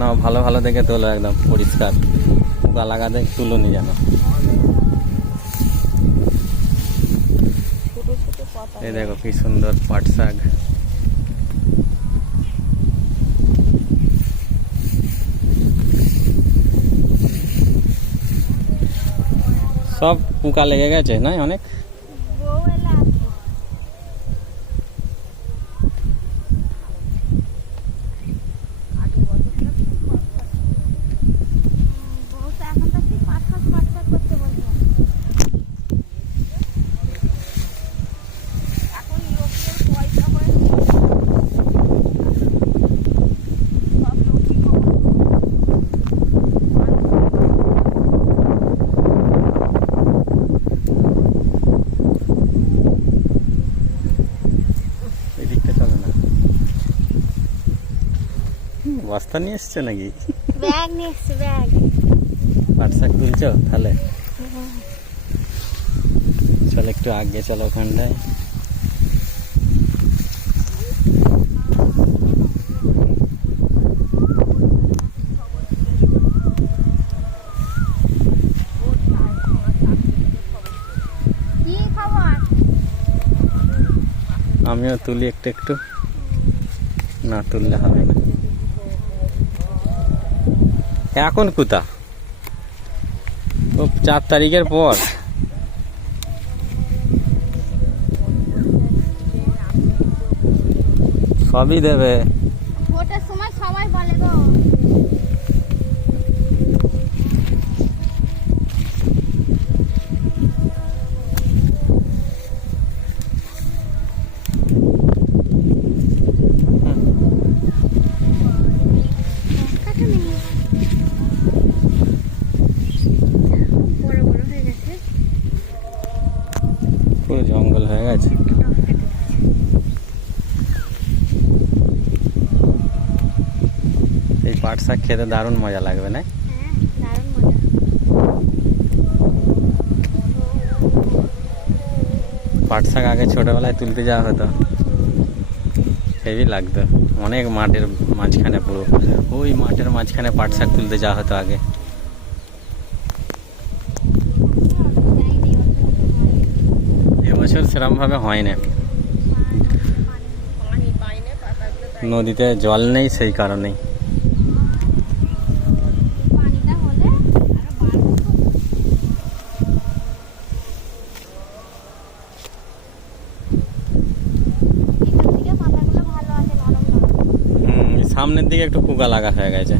না, ভালো ভালো দেখে তোলো একদম, পরিষ্কার। পোকা লাগাতে তুলো নি যেন। এই দেখো কি সুন্দর পাট শাক। সব পোকা লেগে গেছে না অনেক? বস্তা নিয়ে এসছো নাকি? ব্যাগ নিয়ে এসছে ব্যাগ। তুলছো তাহলে? চলো একটু আগে চলো ওখানটায়। আমিও তুলি একটু একটু। না তুললে হবে না। এখন কোথা? ও চার তারিখের পর। সবই দেবে। ভোটের সময় সবাই বলে গো বড় বড় হয়ে গেছে পুরো জঙ্গল হয়ে গেছে। এই পাট শাক খেতে দারুণ মজা লাগবে, না? পাট শাক আগে ছোটবেলায় তুলতে যাওয়া হতো। হেভি লাগতো। অনেক মাঠের মাঝখানে পুরো। ওই মাঠের মাঝখানে পাট শাক তুলতে যাওয়া হতো আগে। সেরমভাবে হয় না নদীতে জল নেই সেই কারণেই। সামনের দিকে একটু পোকা লাগা হয়ে গেছে।